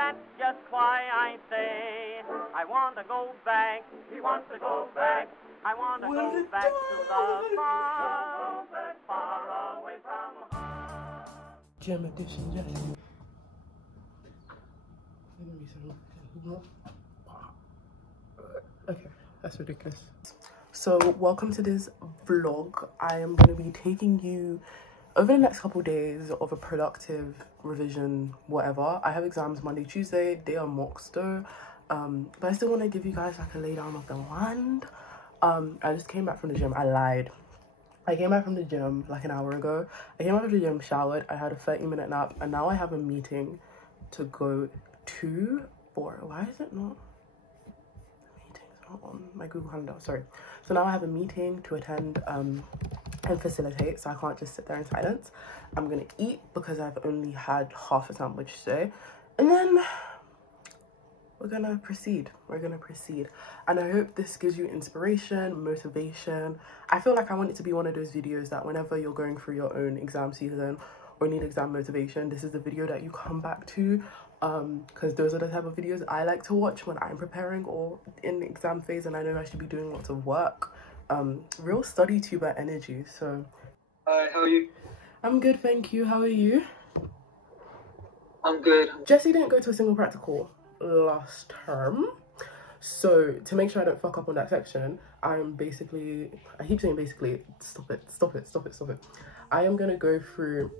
that's just why I say I want to go back. He wants to go back. I want to go back to the far, far away from home. Gym edition, Jesi. Okay, that's ridiculous. So welcome to this vlog. I am going to be taking you over the next couple days of a productive revision, whatever. I have exams Monday, Tuesday. They are mocks though, but I still want to give you guys like a lay down of the land. I just came back from the gym. I lied. I came back from the gym like an hour ago. I came out of the gym, showered, I had a 30-minute nap, and now I have a meeting to go to for. Why is it not? The meeting's not on my Google Calendar, sorry. So now I have a meeting to attend and facilitate, so I can't just sit there in silence. I'm gonna eat because I've only had half a sandwich today, and then we're gonna proceed. And I hope this gives you inspiration, motivation. I feel like I want it to be one of those videos that whenever you're going through your own exam season or need exam motivation, this is the video that you come back to, because those are the type of videos I like to watch when I'm preparing or in the exam phase and I know I should be doing lots of work. Real study tuber energy. So hi, how are you? I'm good, thank you. How are you? I'm good. Jesi didn't go to a single practical last term, so to make sure I don't fuck up on that section, I'm basically, I keep saying basically, stop it. I am gonna go through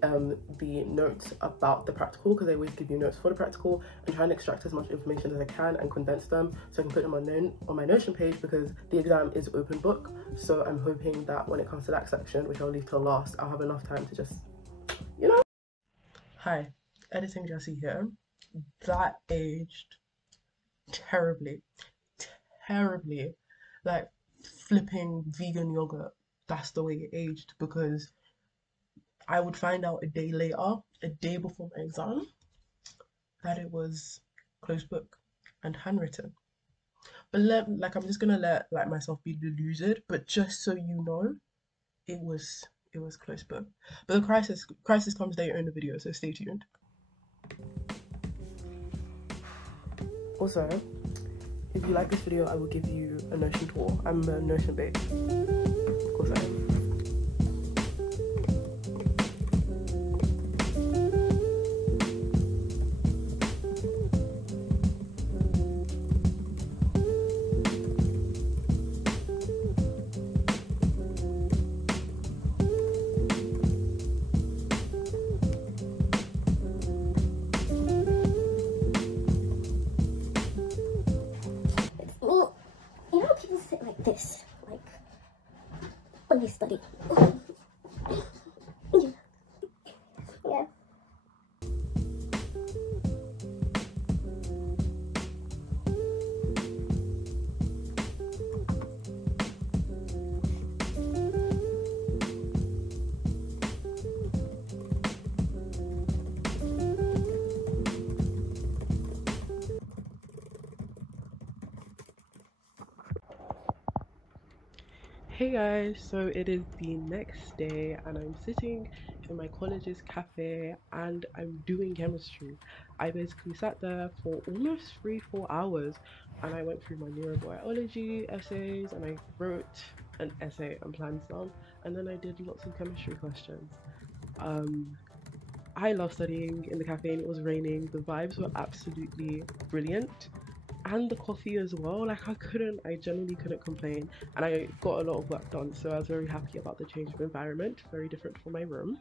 the notes about the practical, because they always give you notes for the practical, and try and extract as much information as I can and condense them so I can put them on my Notion page, because the exam is open book. So I'm hoping that when it comes to that section, which I'll leave till last, I'll have enough time to just, you know. Hi, editing Jesi here. That aged terribly, like flipping vegan yogurt. That's the way it aged, because I would find out a day later, a day before my exam, that it was closed book and handwritten. But I'm just gonna let like myself be deluded, but just so you know, it was closed book. But the crisis comes later in the video, so stay tuned. Also, if you like this video, I will give you a Notion tour. I'm a Notion babe. Of course I am. This, like, when they study. Yeah. Hey guys, so it is the next day and I'm sitting in my college's cafe and I'm doing chemistry. I basically sat there for almost 3-4 hours and I went through my neurobiology essays and I wrote an essay and plans down, and then I did lots of chemistry questions. I love studying in the cafe, and it was raining. The vibes were absolutely brilliant. And the coffee as well, like I genuinely couldn't complain, and I got a lot of work done, so I was very happy about the change of environment, very different from my room.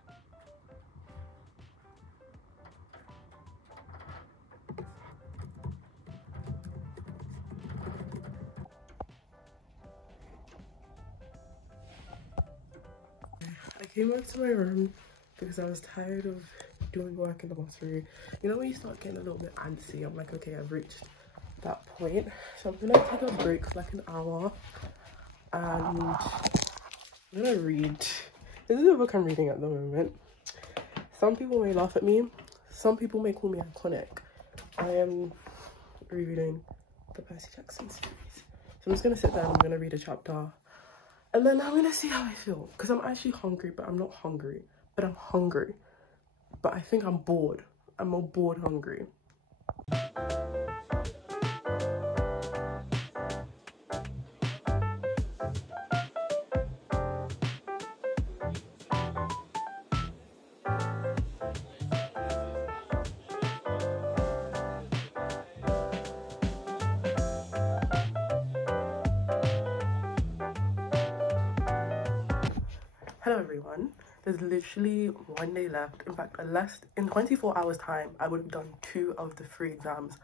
I came up to my room because I was tired of doing work in the bathroom. You know when you start getting a little bit antsy, I'm like, okay, I've reached that point, so I'm gonna take a break for like an hour and I'm gonna read. This is a book I'm reading at the moment. Some people may laugh at me, some people may call me iconic. I am rereading the Percy Jackson series, so I'm just gonna sit there and I'm gonna read a chapter and then I'm gonna see how I feel, because I'm actually hungry, but I'm not hungry, but I'm hungry, but I think I'm bored. I'm more bored hungry. Hello everyone. There's literally 1 day left. In fact, in 24 hours time, I would have done 2 of the 3 exams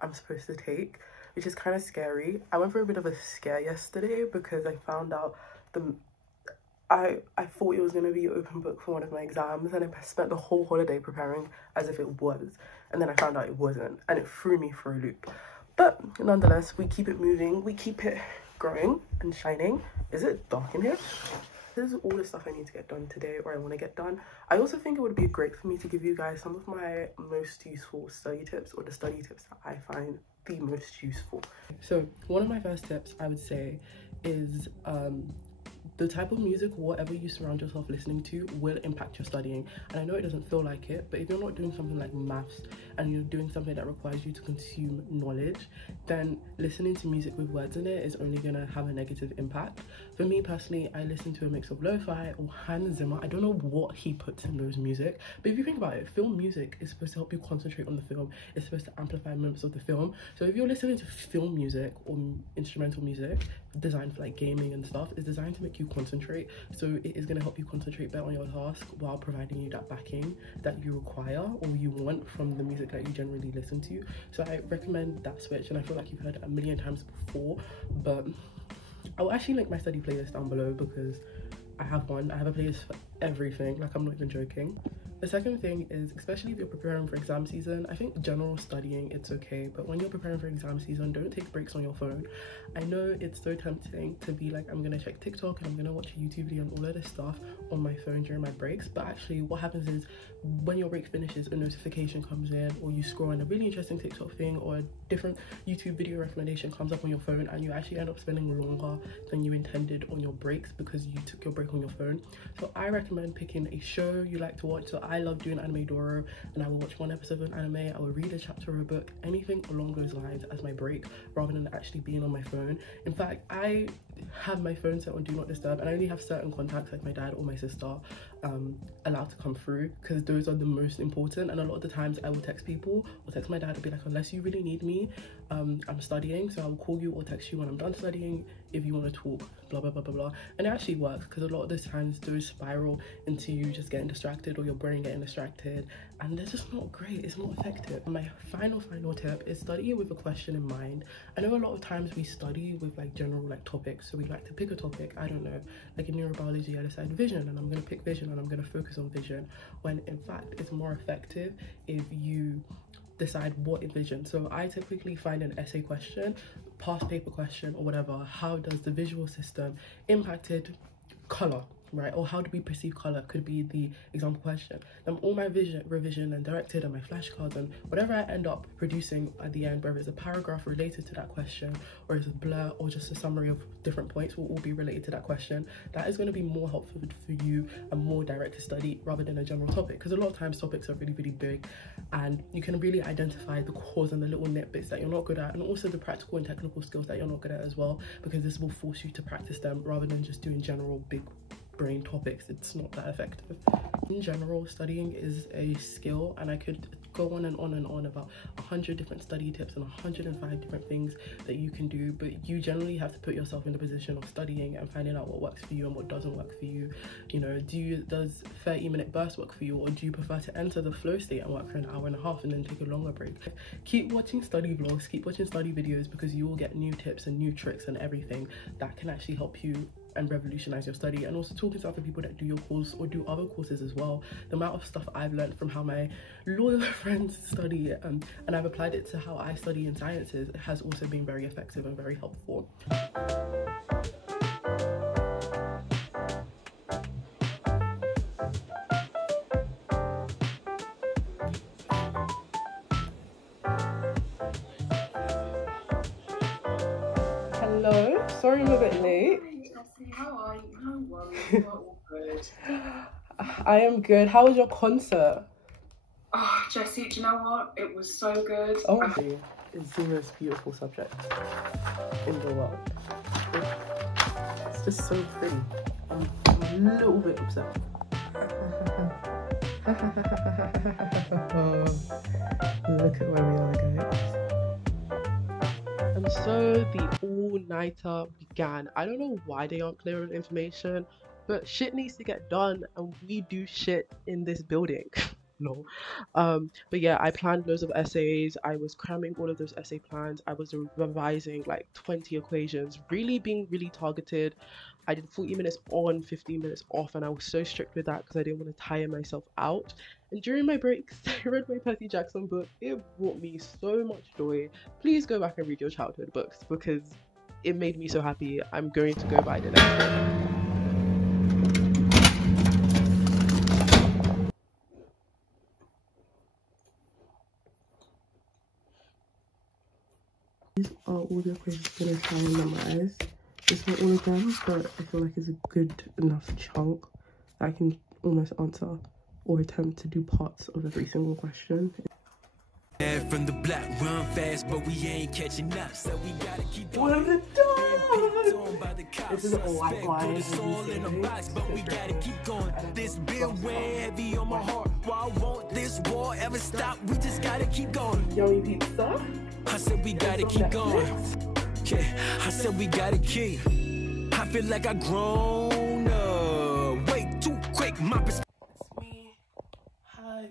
I'm supposed to take, which is kind of scary. I went through a bit of a scare yesterday because I found out I thought it was going to be open book for one of my exams, and I spent the whole holiday preparing as if it was, and then I found out it wasn't, and it threw me for a loop. But nonetheless, we keep it moving, we keep it growing and shining. Is it dark in here? This is all the stuff I need to get done today, or I want to get done. I also think it would be great for me to give you guys some of my most useful study tips, or the study tips that I find the most useful. So one of my first tips I would say is the type of music, whatever you surround yourself listening to, will impact your studying. And I know it doesn't feel like it, but if you're not doing something like maths and you're doing something that requires you to consume knowledge, then listening to music with words in it is only going to have a negative impact. For me personally, I listen to a mix of lo-fi or Hans Zimmer. I don't know what he puts in those music, but if you think about it, film music is supposed to help you concentrate on the film. It's supposed to amplify moments of the film. So if you're listening to film music or instrumental music designed for like gaming and stuff, it's designed to make you concentrate. So it is going to help you concentrate better on your task while providing you that backing that you require or you want from the music that you generally listen to. So I recommend that switch, and I feel like you've heard it a million times before, but I'll actually link my study playlist down below because I have one. I have a playlist for everything, like I'm not even joking. The second thing is, especially if you're preparing for exam season, I think general studying, it's okay, but when you're preparing for exam season, don't take breaks on your phone. I know it's so tempting to be like, I'm gonna check TikTok and I'm gonna watch a YouTube video and all of this stuff on my phone during my breaks, but actually what happens is when your break finishes, a notification comes in, or you scroll on a really interesting TikTok thing, or a different YouTube video recommendation comes up on your phone, and you actually end up spending longer than you intended on your breaks because you took your break on your phone. So I recommend picking a show you like to watch. So I love doing anime doro, and I will watch one episode of an anime, I will read a chapter of a book, anything along those lines as my break, rather than actually being on my phone. In fact, I have my phone set on do not disturb, and I only have certain contacts like my dad or my sister allowed to come through, because those are the most important. And a lot of the times I will text people or text my dad and be like, unless you really need me, I'm studying, so I'll call you or text you when I'm done studying if you want to talk, blah blah blah blah blah. And it actually works, because a lot of the times those spiral into you just getting distracted or your brain getting distracted, and they're just not great. It's not effective. And my final tip is study with a question in mind. I know a lot of times we study with like general like topics, so we like to pick a topic, I don't know, like in neurobiology I decide vision, and I'm going to pick vision and I'm going to focus on vision, when in fact it's more effective if you decide what is vision. So I typically find an essay question, past paper question, or whatever. How does the visual system impacted color, right? Or how do we perceive color could be the example question. Then all my revision and directed and my flashcards and whatever I end up producing at the end, whether it's a paragraph related to that question or it's a blur or just a summary of different points, will all be related to that question. That is going to be more helpful for you and more direct to study rather than a general topic, because a lot of times topics are really big, and you can really identify the cause and the little nitbits that you're not good at, and also the practical and technical skills that you're not good at as well, because this will force you to practice them rather than just doing general big brain topics. It's not that effective. In general, studying is a skill, and I could go on and on about 100 different study tips and 105 different things that you can do, but you generally have to put yourself in the position of studying and finding out what works for you and what doesn't work for you. You know, does 30-minute bursts work for you, or do you prefer to enter the flow state and work for an hour and a half and then take a longer break? Keep watching study vlogs, keep watching study videos, because you will get new tips and new tricks and everything that can actually help you and revolutionize your study. And also talking to other people that do your course or do other courses as well. The amount of stuff I've learned from how my loyal friends study and I've applied it to how I study in sciences, it has also been very effective and very helpful. Hello, sorry I'm a bit late. How are you? No worries, we're all good. I am good. How was your concert? Oh, Jesi, do you know what? It was so good. Honestly, it's the most beautiful subject in the world. It's just so pretty. I'm a little bit upset. Look at where we are, guys. And so the all-nighter began. I don't know why they aren't clear on information, but shit needs to get done, and we do shit in this building. No. But yeah, I planned loads of essays. I was cramming all of those essay plans. I was revising like 20 equations, really being really targeted. I did 40 minutes on, 15 minutes off, and I was so strict with that because I didn't want to tire myself out. And during my breaks, I read my Percy Jackson book. It brought me so much joy. Please go back and read your childhood books because it made me so happy. I'm going to go buy the next book. These are all the equations I'm going to try and memorize. It's not all of them, but I feel like it's a good enough chunk that I can almost answer or attempt to do parts of every single question. From the block, run fast, but we ain't catching up, so we gotta keep What are the dogs? This is a lifeline. in a box, but we gotta keep going. This bill way heavy on my heart. Why won't this war ever stop? We just gotta keep going. Yummy pizza. I said we gotta keep going. Yeah, I said we gotta keep. I feel like I grown up way too quick. My perspective. It's me. Hi.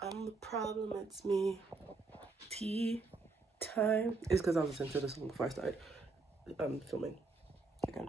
I'm the problem. It's me. Tea time. It's because I was listening to the song before I started filming again.